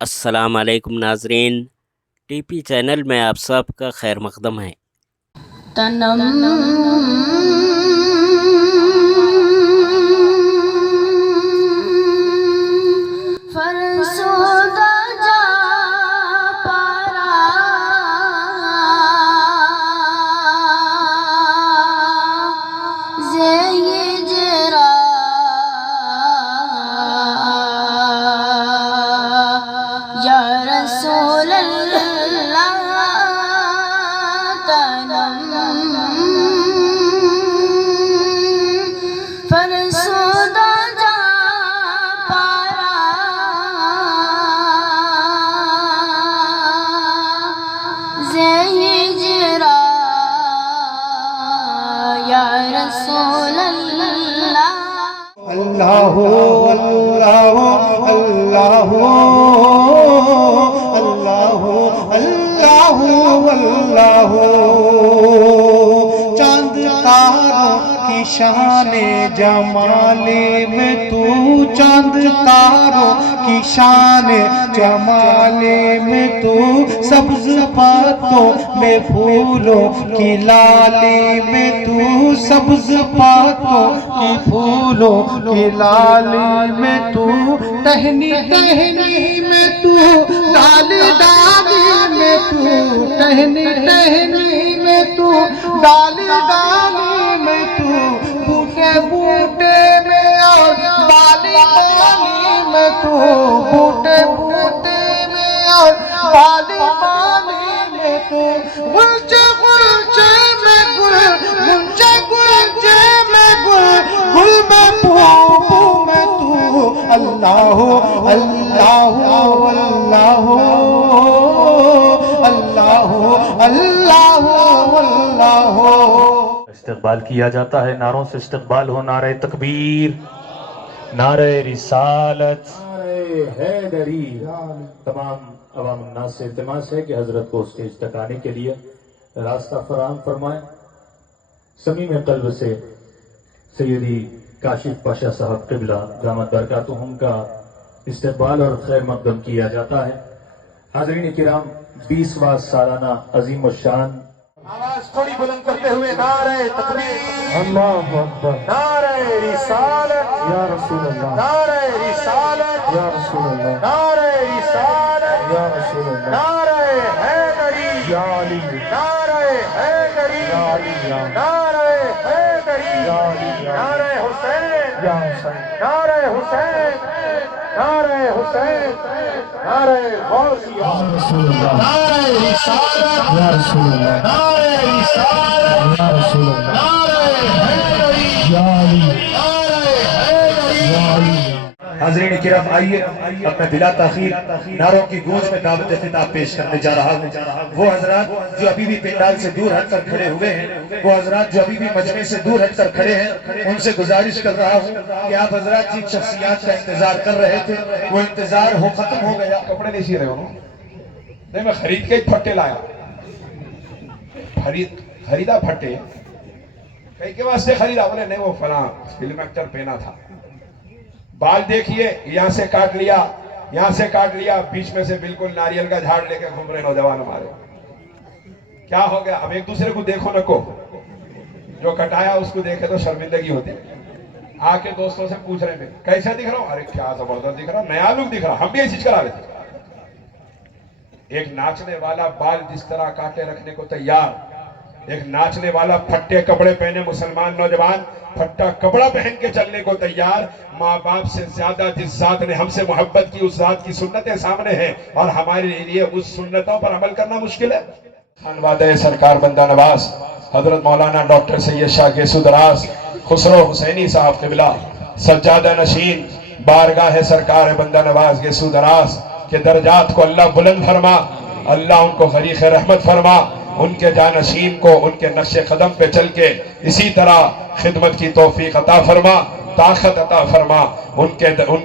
السلام علیکم ناظرین، ٹی پی چینل میں آپ سب کا خیر مقدم ہے۔ تنم فرسودہ جا پارا زی جرا یا رسول اللہ فرسودہ جا پارا زی جرا یا رسول اللہ اللہ اللہ اللہ اللہ اللہ اللہ چاند تاروں کی شان جمال میں تو، چاند تاروں کی شان جمال میں تو، سبز پاتوں میں پھولوں کی لالی میں تو، سبز پاتوں کی پھولوں کی لالی میں تو، ٹہنی ٹہنی میں تو، ڈالی ڈالی میں تو، ٹہنی ٹہنی میں تو، ڈالی ڈالی میں تو، بوٹے بوٹے میں اور بالی بالی میں تو، بوٹے بوٹے میں اور بالی بالی میں تو، گلچے گلچے میں گل، گلچے گلچے میں گل، گل میں پھول میں تو، اللہ اللہ اللہ اللہ اللہ اللہ۔ استقبال کیا جاتا ہے، نعروں سے استقبال ہو، نعرہ تکبیر، نعرہ رسالت، نعرہ حیدری۔ تمام عوام الناس سے التماس ہے کہ حضرت کو اسٹیج تک آنے کے لیے راستہ فراہم فرمائیں۔ صمیم قلب سے سیدی کاشف پاشا صاحب قبلہ دامت برکاتہم کا استقبال اور خیر مقدم کیا جاتا ہے۔ حاضرین کرام، 20واں سالانہ عظیم الشان، آواز تھوڑی بلند کرتے ہوئے نعرہ تکبیر، اللہ اکبر، نعرہ رسالت یا رسول اللہ، نعرہ رسالت یا رسول اللہ، نعرہ رسالت یا رسول اللہ، نعرہ حیدری یا علی، نعرہ حیدری یا علی، نعرہ حیدری یا علی، نعرہ حسین یا حسین، نعرہ حسین، نعرہ حسین، نعرہ غوثیہ یا رسول اللہ، نعرہ رسالت یا رسول اللہ، نعرہ رسالت یا رسول اللہ، نعرہ حیدری یا علی، نعرہ حیدری یا علی۔ حاضرین کرام، آئیے اپنے بلا تاخیر نعروں کی گونج میں دعوت خطاب پیش کرنے جا رہا ہوں۔ وہ حضرات جو ابھی بھی پنڈال سے دور ہٹ کر کھڑے ہوئے ہیں، وہ حضرات جو ابھی بھی مجمع سے دور ہٹ کر کھڑے ہیں، ان سے گزارش کر رہا ہوں کہ آپ حضرات جن شخصیات کا انتظار کر رہے تھے وہ انتظار ختم ہو گیا۔ کپڑے نہیں سی رہے ہو نہیں، میں خرید کے ہی پھٹے لایا، خریدا پھٹے، کئی کے واسطے خریدا؟ بولے نہیں وہ فلاں فلم ایکٹر پہنا تھا۔ بال دیکھیے، یہاں سے کاٹ لیا، یہاں سے کاٹ لیا، بیچ میں سے بالکل ناریل کا جھاڑ لے کے گھوم رہے نوجوان ہمارے۔ کیا ہو گیا؟ اب ایک دوسرے کو دیکھو نہ کو، جو کٹایا اس کو دیکھے تو شرمندگی ہوتی۔ آ کے دوستوں سے پوچھ رہے ہیں کیسا دکھ رہا ہوں؟ ارے کیا زبردست دکھ رہا، نیا لک دکھ رہا۔ ہم بھی ایسی چیز کرا رہے تھے۔ ایک ناچنے والا بال جس طرح کاٹے رکھنے کو تیار، ایک ناچنے والا پھٹے کپڑے پہنے مسلمان نوجوان پھٹا کپڑا پہن کے چلنے کو تیار۔ ماں باپ سے زیادہ جس ذات نے ہم سے محبت کی، اس ذات کی سنتیں سامنے ہیں اور ہمارے لیے اس سنتوں پر عمل کرنا مشکل ہے۔ خانوادہ سرکار بندہ نواز حضرت مولانا ڈاکٹر سید شاہ گیسو دراز خسرو حسینی صاحب قبلہ سجادہ نشین بارگاہ سرکار بندہ نواز گیسو دراز کے درجات کو اللہ بلند فرما، اللہ ان کو غریق رحمت فرما، ان کے جانشین کو ان کے نقش قدم پہ چل کے اسی طرح خدمت کی توفیق عطا فرما، طاقت عطا فرما، ان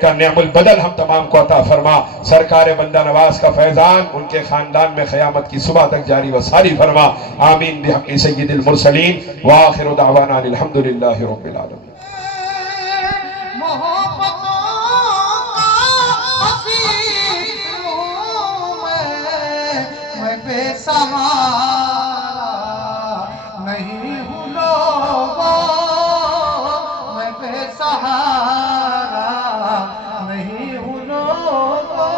کا نعم البدل ہم تمام کو عطا فرما۔ سرکار بندہ نواز کا فیضان ان کے خاندان میں قیامت کی صبح تک جاری و ساری فرما، آمین بحق سید المرسلین وآخر دعوانا الحمدللہ رب العالمین۔ محبتوں کا سہارا نہیں ہوں لوگوں میں بے سہارا نہیں ہوں لوگوں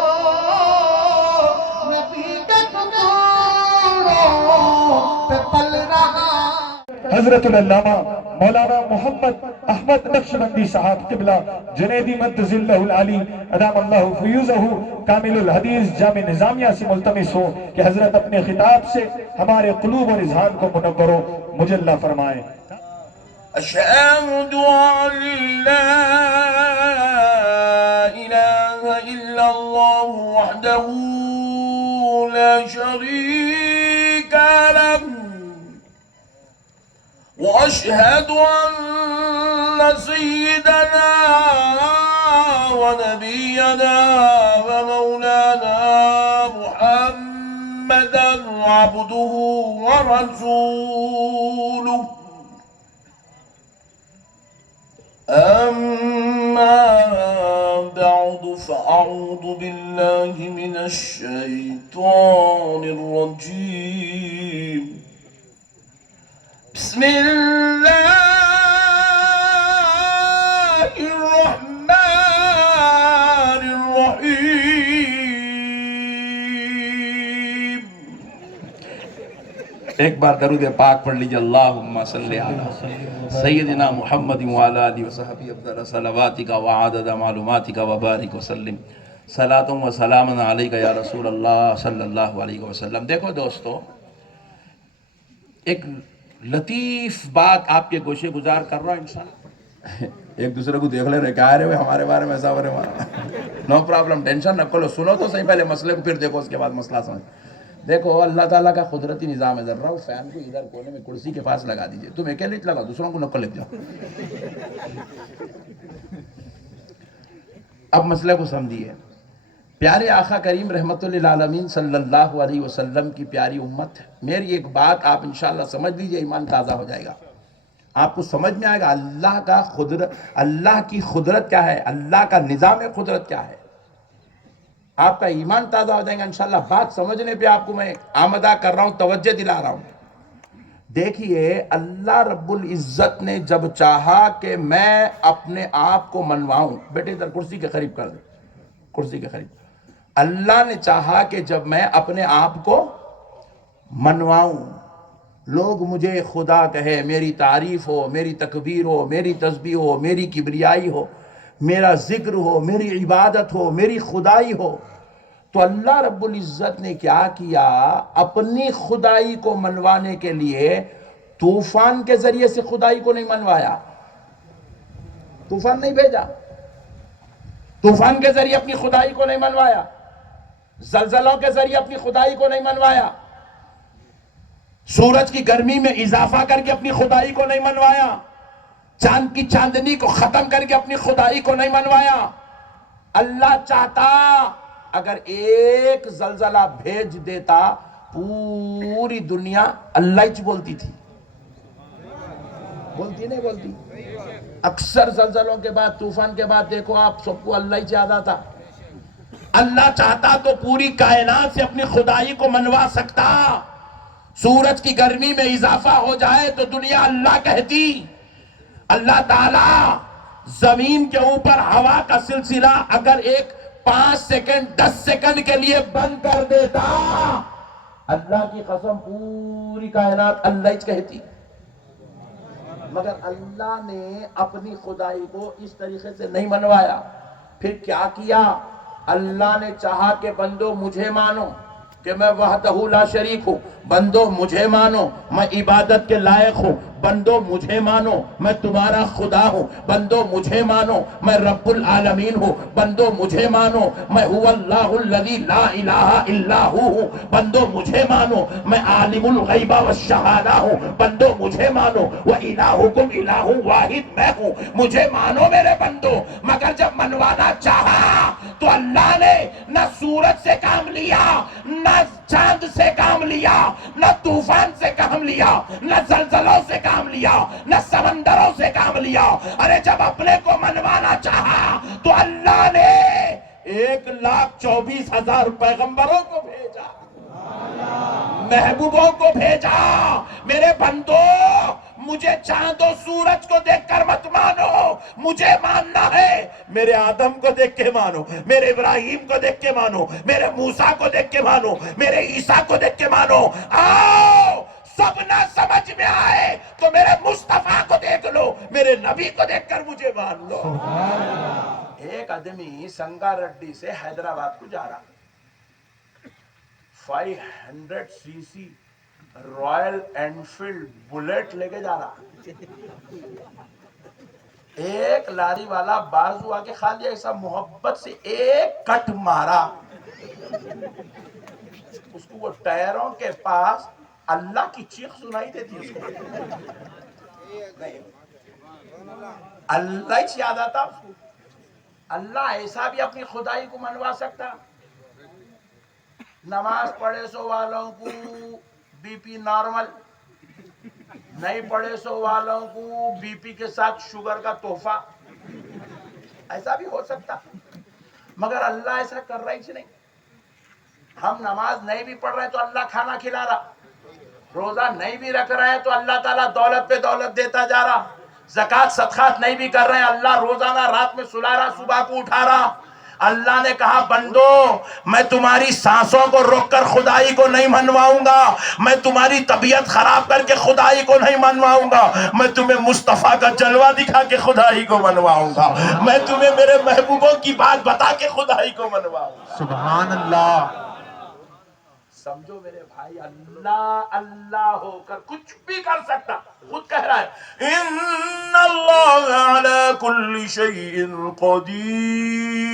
میں پیٹے ٹکڑوں پہ پل رہا. حضرت العلامہ مولانا محمد احمد نقشبندی صاحب قبلہ جنیدی منتظلہ العالی ادام اللہ فیوزہ کامل الحدیث جامع نظامیہ سے ملتمس ہو کہ حضرت اپنے خطاب سے ہمارے قلوب اور اذہان کو منور و مجلہ فرمائیں. أشهد أن لا إله إلا الله وحده لا شريك له وأشهد أن سيدنا ونبينا ومولانا محمدا عبده ورسوله. أما بعد فأعوذ بالله من الشيطان الرجيم. بسم الله الرحمن الرحيم. ایک بار درود پاک پڑھ لیجئے. اللہم صلی علی سیدنا محمد وعلی آلہ وصحبہ افضل صلواتک وعدد معلوماتک وبارک وسلم صلاۃ و سلام علیک یا رسول اللہ صلی اللہ علیہ وسلم. دیکھو دوستو، ایک لطیف بات آپ کے گوشے گزار کر رہا ہوں. انسان ایک دوسرے کو دیکھ لے رہے کہہ رہے ہوئے ہمارے بارے میں ایسا ہو رہے ہمارا. نو پرابلم، ٹینشن نہ کرو، سنو تو صحیح پہلے مسئلے کو، پھر دیکھو اس کے بعد مسئلہ سمجھ. دیکھو اللہ تعالیٰ کا قدرتی نظام ہے. ذرا فین کو ادھر کونے میں کرسی کے پاس لگا دیجئے. تم اکیلے لگا، دوسروں کو نقل لگ جاؤ. اب مسئلے کو سمجھیے. پیارے آقا کریم رحمت للعالمین صلی اللہ علیہ وسلم کی پیاری امت. میری ایک بات آپ انشاءاللہ سمجھ لیجئے، ایمان تازہ ہو جائے گا. آپ کو سمجھ میں آئے گا اللہ کی قدرت کیا ہے، اللہ کا نظام قدرت کیا ہے. آپ کا ایمان تازہ ہو جائے گا انشاءاللہ. بات سمجھنے پہ آپ کو میں آمدہ کر رہا ہوں، توجہ دلا رہا ہوں. دیکھیے، اللہ رب العزت نے جب چاہا کہ میں اپنے آپ کو منواؤں، بیٹے ادھر کرسی کے قریب کر دیں، کرسی کے قریب. اللہ نے چاہا کہ جب میں اپنے آپ کو منواؤں، لوگ مجھے خدا کہے، میری تعریف ہو، میری تکبیر ہو، میری تسبیح ہو، میری کبریائی ہو، میرا ذکر ہو، میری عبادت ہو، میری خدائی ہو. تو اللہ رب العزت نے کیا کیا؟ اپنی خدائی کو منوانے کے لیے طوفان کے ذریعے سے خدائی کو نہیں منوایا. طوفان نہیں بھیجا، طوفان کے ذریعے اپنی خدائی کو نہیں منوایا، زلزلوں کے ذریعے اپنی خدائی کو نہیں منوایا، سورج کی گرمی میں اضافہ کر کے اپنی خدائی کو نہیں منوایا، چاند کی چاندنی کو ختم کر کے اپنی خدائی کو نہیں منوایا. اللہ چاہتا اگر ایک زلزلہ بھیج دیتا، پوری دنیا اللہ ہی بولتی تھی. بولتی نہیں بولتی؟ اکثر زلزلوں کے بعد، طوفان کے بعد دیکھو آپ سب کو اللہ ہی چاہتا تھا. اللہ چاہتا تو پوری کائنات سے اپنی خدائی کو منوا سکتا. سورج کی گرمی میں اضافہ ہو جائے تو دنیا اللہ کہتی. اللہ تعالیٰ زمین کے اوپر ہوا کا سلسلہ اگر ایک 5 سیکنڈ 10 سیکنڈ کے لیے بند کر دیتا، اللہ کی قسم پوری کائنات اللہ ہی کہتی. مگر اللہ نے اپنی خدائی کو اس طریقے سے نہیں منوایا. پھر کیا کیا؟ اللہ نے چاہا کہ بندو مجھے مانو کہ میں وحدہ لا شریک ہوں، بندو مجھے مانو میں عبادت کے لائق ہوں، بندو مجھے مانو میں تمہارا خدا ہوں، بندو مجھے مانو میں رب العالمین ہوں، بندو مجھے مانو میں هو اللہ الذی لا الہ الا ہوں، بندو مجھے مانو میں عالم الغیب والشہادہ ہوں، بندو مجھے مانو وَإِلَٰهُكُمْ إِلَٰهٌ وَاحِدٌ میں ہوں، مجھے مانو میرے بندو. مگر جب منوانا چاہا تو اللہ نے نہ سورج سے کام لیا، نہ چاند سے کام لیا، نہ طوفان سے کام لیا، نہ زلزلوں سے کام لیا، نہ سمندروں سے کام لیا. ارے جب اپنے کو منوانا چاہا تو اللہ نے 1,24,000 پیغمبروں کو بھیجا. محبوبوں کو بھیجا. میرے بندو مجھے چاند و سورج کو دیکھ کر مت مانو, مجھے ماننا ہے میرے آدم کو دیکھ کے مانو, میرے ابراہیم کو دیکھ کے مانو, میرے موسیٰ کو دیکھ کے مانو, میرے عیسیٰ کو دیکھ کے مانو. آؤ سب نہ سمجھ میں آئے تو میرے مصطفیٰ کو دیکھ لو, میرے نبی کو دیکھ کر مجھے مان لو. ایک آدمی سنگا ریڈی سے حیدرآباد کو جا رہا, 500 سی سی رائل اینفیلڈ بلیٹ لے کے جا رہا. ایک لاری والا بازو آ کے خالی ایسا محبت سے ایک کٹ مارا, اس کو وہ ٹائروں کے پاس اللہ کی چیخ سنائی دیتی اس کو. نہیں, اللہ ہی یاد آتا اس کو. اللہ ایسا بھی اپنی خدائی کو منوا سکتا. نماز پڑھے سو والوں کو بی پی نارمل, نہیں پڑھے سو والوں کو بی پی کے ساتھ شوگر کا تحفہ, ایسا بھی ہو سکتا. مگر اللہ ایسا کر رہا ہی نہیں. ہم نماز نہیں بھی پڑھ رہے تو اللہ کھانا کھلا رہا, روزہ نہیں بھی رکھ رہے ہیں تو اللہ تعالیٰ دولت پہ دولت دیتا جا رہا, زکوٰۃ صدقات نہیں بھی کر رہے ہیں, اللہ روزانہ رات میں سلا رہا, صبح کو اٹھا رہا. اللہ نے کہا بندو میں تمہاری سانسوں کو روک کر خدائی کو نہیں منواؤں گا, میں تمہاری طبیعت خراب کر کے خدائی کو نہیں منواؤں گا, میں تمہیں مصطفیٰ کا جلوہ دکھا کے خدائی کو منواؤں گا, میں تمہیں میرے محبوبوں کی بات بتا کے خدائی کو منواؤں گا. سبحان اللہ. سمجھو میرے بھائی, اللہ اللہ ہو کر کچھ بھی کر سکتا. خود کہہ رہا ہے ان اللہ علی کل شیء قدیر.